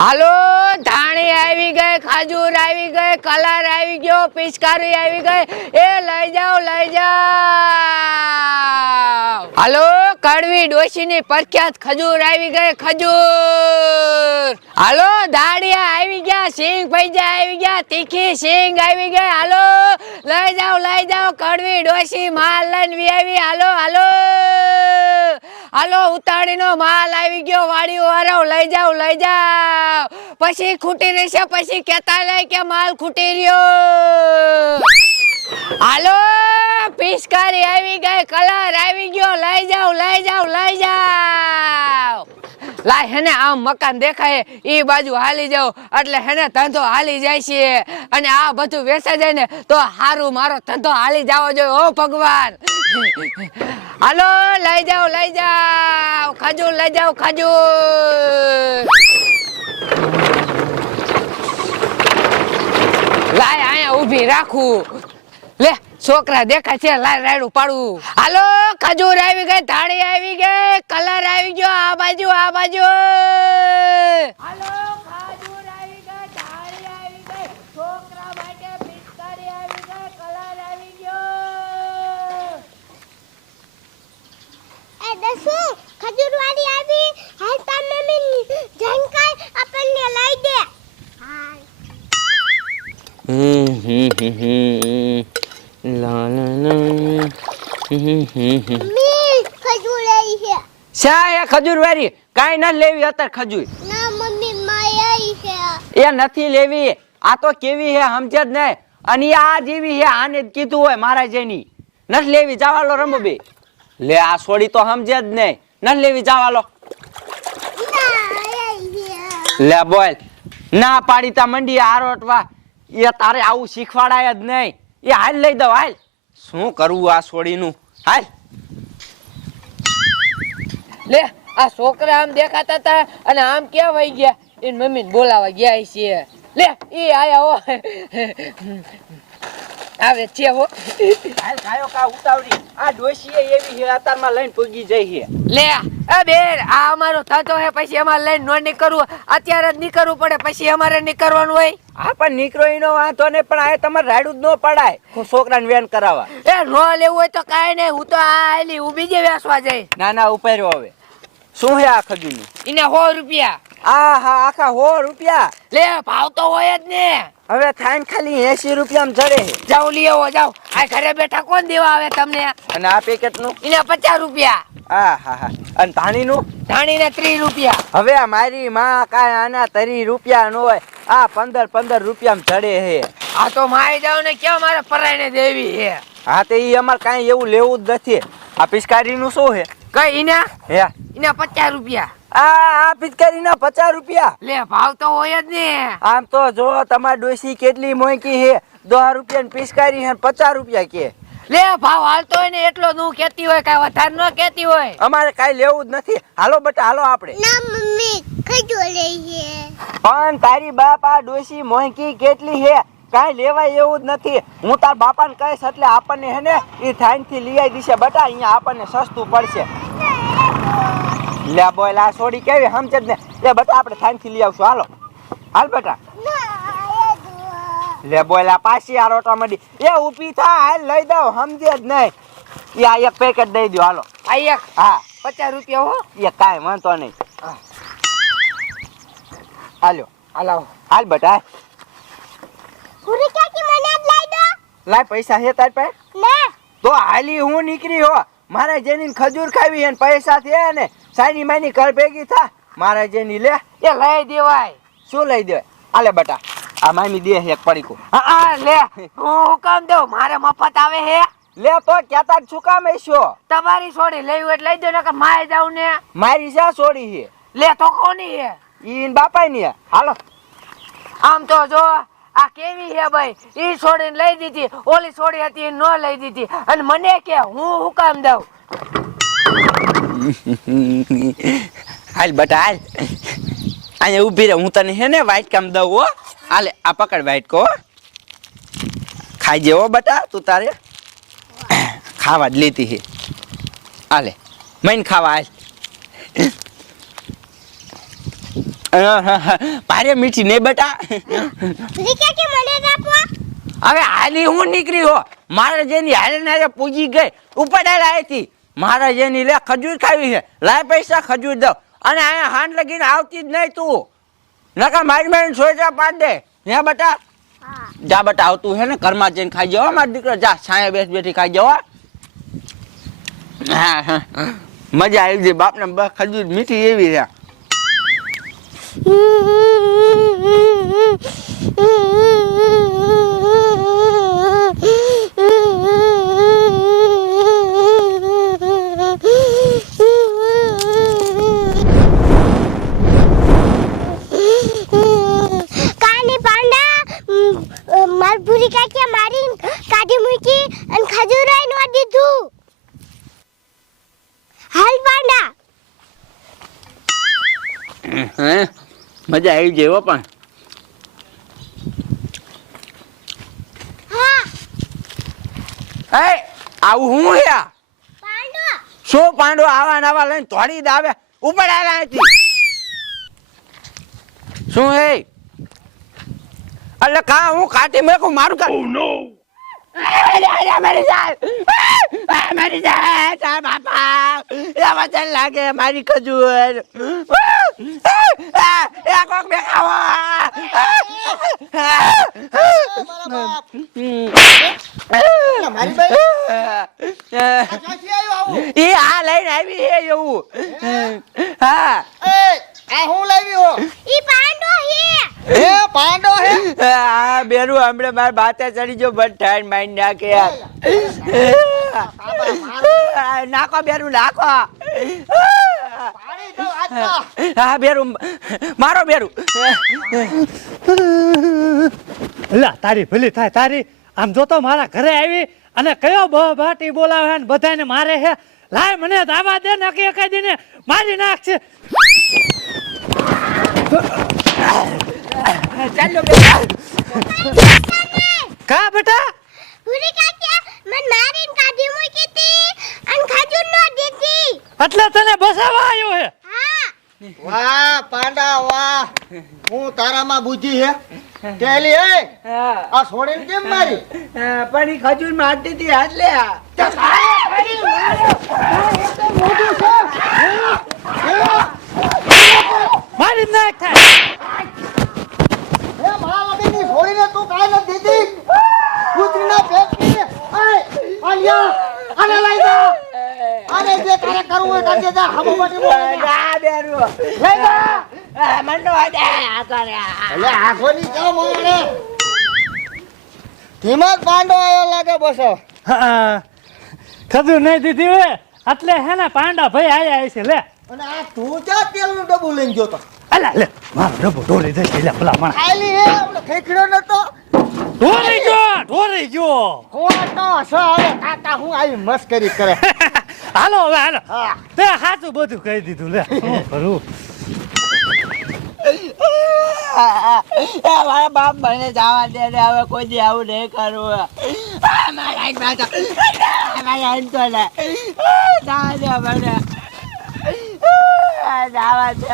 હાલો ધાણી આવી ગઈ, ખજૂર આવી ગઈ, કલર આવી ગયો, પિચકારી આવી ગઈ, એ લઈ જાઓ લઈ જાઓ. હાલો કડવી ડોશીની પ્રખ્યાત ખજૂર આવી ગઈ, ખજૂર. હાલો દાડિયા આવી ગયા, સિંગ પૈજા આવી ગયા, તીખી સિંગ આવી ગઈ. હાલો લઈ જાઓ કડવી ડોશી માલ લઈને આવી. હાલો હાલો હાલો ઉતાળીનો માલ આવી ગયો, વાડીઓ વાળો લઈ જાઓ. પછી ખૂટી રહેશે, પછી કેતા લઈ કે માલ ખૂટી રહ્યો. હાલો પિચકારી આવી ગઈ, કલર આવી ગયો, લઈ જાઓ. લાય હેને આમ મકાન દેખાય ઈ બાજુ હાલી જાવ એટલે હેને ધંધો હાલી જાય છે, અને આ બધું વેચાઈ જાય ને તો હારું મારો ધંધો હાલી જાવો જોઈએ. ઓ ભગવાન, હાલો લઈ જાઓ ખજૂર, લઈ જાઓ ખજૂર. લાય અહીંયા ઊભી રાખું, લે છોકરા દેખાય છે, લાય રાયડું પાડું. હાલો ખજૂર આવી ગઈ, ધાણી આવી ગઈ, કલર આવી ગયો, આ બાજુ. હાલો ખજૂર આવી ગઈ, ધાણી આવી ગઈ, છોકરા માટે પિચકારી આવી ગઈ, કલર આવી ગયો. એ દસુ ખજૂર વાળી આવી, હાલ તા મમ્મી જંકાઈ આપણને લઈ દે. હાલ લા લા લા. મમ્મી ખજૂર લઈ છે. શા એ ખજૂર વાળી કાઈ ન લેવી અત્યારે ખજૂર. ના મમ્મી માય આવી છે. એ નથી લેવી, આ તો કેવી હે સમજે જ નહીં, અને આ જેવી હે આને જ કીધું હોય મારા જેની. નથી લેવી, જાવાલો રમો બે. લે આ છોડી તો સમજે જ નહીં, નથી લેવી, જાવાલો. ના આવી છે. લે બોલ, ના પાડી તા મંડી આરોટવા. એ તારે આવું શીખવાડાય જ નહીં. એ હાલ લઈ દઉં, હાલ. શું કરવું આ છોડીનું, હાલ. લે આ છોકરા આમ દેખાતા હતા અને આમ ક્યાં વહી ગયા, એની મમ્મીને બોલાવા ગયા છે. લે ઈ આયા હો, આવે છે હો. હાલ કાયો કા ઉતાવળી, આ ડોશીએ એવી હે અતારમાં લઈને પૂગી જઈ હે. લે એ બેન આ અમારો થતો હે, પછી અમારે લઈને નો નીકળવું, અત્યારે જ નીકળવું પડે, પછી અમારે નીકળવાનું હોય. હા પણ નીકળો એનો વાંધો નહીં, પણ આ તમારે રાયડું જ ન પડાય છોકરાને વેન કરાવવા. એ નો લેવું હોય તો કાંઈ નહીં, હું તો આ આયલી હું બીજે વેસવા જઈશ. ના ના ઉપાડ્યો હવે. શું હે આ ખજૂરનું? એને 100 રૂપિયા. આ હા આખા 100 રૂપિયા. લે ભાવ તો હોય જ ને. હવે થાઈને ખાલી 80 રૂપિયામાં જડે હે. જાઓ લઈ આવો, જાઓ. આ ઘરે બેઠા કોણ દેવા આવે તમને? અને આ પેકેટનું? એને 50 રૂપિયા. હા હા હા. અને ધાણીનું? ધાણીને 30 રૂપિયા. હવે આ મારી માં કાંઈ આના 30 રૂપિયા નો હોય, આ 15 રૂપિયામાં જડે હે. આ તો મારી જાવ ને ક્યાં મારે પરાઈને દેવી હે. હા તો ઈ અમારે કાંઈ એવું લેવું જ નથી. આ પિચકારીનું શું હે? કઈ ઇના? હે ઇના 50 રૂપિયા. આ પિચકારીના 50 રૂપિયા. લે ભાવ તો હોય જ ને. આમ તો જો તમારી ડોશી કેટલી મોંઘી હે, 10 રૂપિયાની પિચકારી હે 50 રૂપિયા કે. લે ભાવ હાલતો હોય ને એટલો નું કેતી હોય, કાઈ વધારે ન કેતી હોય. અમારે કાંઈ લેવું જ નથી. હાલો બટા હાલો આપણે. ના મમ્મી ખજૂર લઈ છે. પણ તારી બાપ આ ડોશી મોંઘી કેટલી હે, કાંઈ લેવાય એવું જ નથી. હું તાર બાપાને કહીશ એટલે આપણને હે ને ઈ થાઈનથી લઈ આવી દીશે બટા, અહીંયા આપણને સસ્તું પડશે. લે બોલ આ છોડી કેવી સમજે જ ને. લે બટા આપણે થાઈનથી લઈ આવશું, હાલો હાલ બટા. લે બોલ આ પાછી આ રોટવા માંડી. એ ઊભી થા, હાલ લઈ દઉં, સમજે જ નહીં. એ આ એક પેકેટ દઈ દો, હાલો. આ એક હા 50 રૂપિયા હો. એ કાંઈ વાંધો નહીં. હાલો હાલો હાલ બટા. પૂરી કાકી મને જ લઈ દો. લાય પૈસા હે તાર પાસે? ના તો હાલી હું નીકળી હો. મારે જેની ખજૂર ખાવી હે ને પૈસા થયા ને સાની માની ઘર ભેગી થા. મારે જેની લે એ લઈ દેવાય. શું લઈ દેવાય? આલે બટા આ મામી દે એક પડીકું. હા લે હું કામ દઉં, મારે મફત આવે હે. લે તો ક્યાતા શું કામ હશો? તમારી છોડી લેવી એટલે લઈ દો, નકર માય જાવ ને. મારી શા છોડી હે? લે તો કોની હે? ઈ બાપા ની હે. હાલો આમ તો જો આ કેવી હે ભાઈ, ઈ છોડીને લઈ દીધી, ઓલી છોડી હતી ન લઈ દીધી, અને મને કે હું કામ દઉં. હાલ બટા હાલ, અહીંયા ઊભી રહે, હું તને હે ને વાઈટ કામ દઉં હો. હાલે આ પકડ વાઈટ કો, ખાઈ જેવો બટા તું તારે ખાવા જ લેતી હે. હાલે મૈન ખાવા હાલ. પારે મીઠી નહીં બેટા ભૂરી કે મને જ આપો. હવે હાલી હું નીકળી હો મારે જેની હાલે ને પૂજી ગઈ ઉપડાયેલા હતી મારે જેની લે ખજૂર ખાવી છે લાય પૈસા ખજૂર દો અને અહીંયા હાંડ લગીને આવતી જ નહીં તું નકા મારી મારીને સોયટા પાડ દે હે બેટા હા. જા બેટા આવતું હે ને ઘરમાં જઈને ખાઈ જવા મારો દીકરો જા છાંયે બેઠી ખાઈ જવા હા હા મજા આવી ગઈ બાપને ખજૂર મીઠી એવી છે કાની પાંડા માર ભૂરી કાકી મારી કાઢી મૂકી અને ખજૂરાઈ નો દીધું. હાલ પાંડા હે મજા આવી ગઈ હો પણ હા એ આવું હું હે પાંડો શું પાંડો આવા નવા લઈને તોડી દાવે ઉપર આવ્યા હતી શું હે એટલે કા હું કાટી મેકું મારું કા મારી જાય બાપા વચન લાગે મારી ખજૂર કોક બે એ આ લઈને આવી હે એવું હા ઈ પાંડો હે આ બેરું હમણે માર બાતે ચડી જો બટ ઠાઈન માઈન નાખે યાર નાખો બેરું નાખો હા બેરું મારો બેરું લા તારી ભલી થાય તારી આમ જોતો મારા ઘરે આવી અને કયો બાટી બોલાવે ને બધાને મારે છે લાય મને દાવા દે ને કે એકાઈ દીને મારી નાખશે ચાલો બેટા કા બેટા ભૂરી કાકી મને મારીને કાઢી મૂકી હતી અને ખજૂર નો દીધી. એટલે તને બસાવા આવ્યો હે હા વાહ પાંડા વાહ હું તારામાં બુદ્ધિ હે કેલી એ આ છોડીને કેમ મારી પણ ઈ ખજૂર મારતી હતી હાથ લે મારી નાખ થાય એ મારાની છોડીને તું કાઈ ન દીધી કૂતરીના પેટની એ આલિયા આને લઈ જા આને જે તારે કરવું હોય કરજે જા હમો બાટી બોલે ના બેરું લઈ જા મંડો આજે આ કરે એટલે આખોની કેમ મોણે ધીમત પાંડો આવ્યો લાગે બસો ખજૂર નહીં દીધી હોય એટલે હે ને પાંડા ભાઈ આયા છે લે અને આ તું ક્યાં તેલનું ડબ્બુ લઈને ગયો તો અલા લે મારો ડબ્બો ઢોરી દે લે ભલા માણા ખાલી હે આપણે ખેકડ્યો નતો ઢોરી ગયો ખોટો છો હવે કાકા હું આવી મસ્કરી કરે હાલો હવે હાલો હા તે સાચું બધું કહી દીધું લે શું કરું મારા બાપ મને જવા દે ને હવે કોઈ દી આવું નહીં કરવું મારા તો લે જવા દે મને જવા દે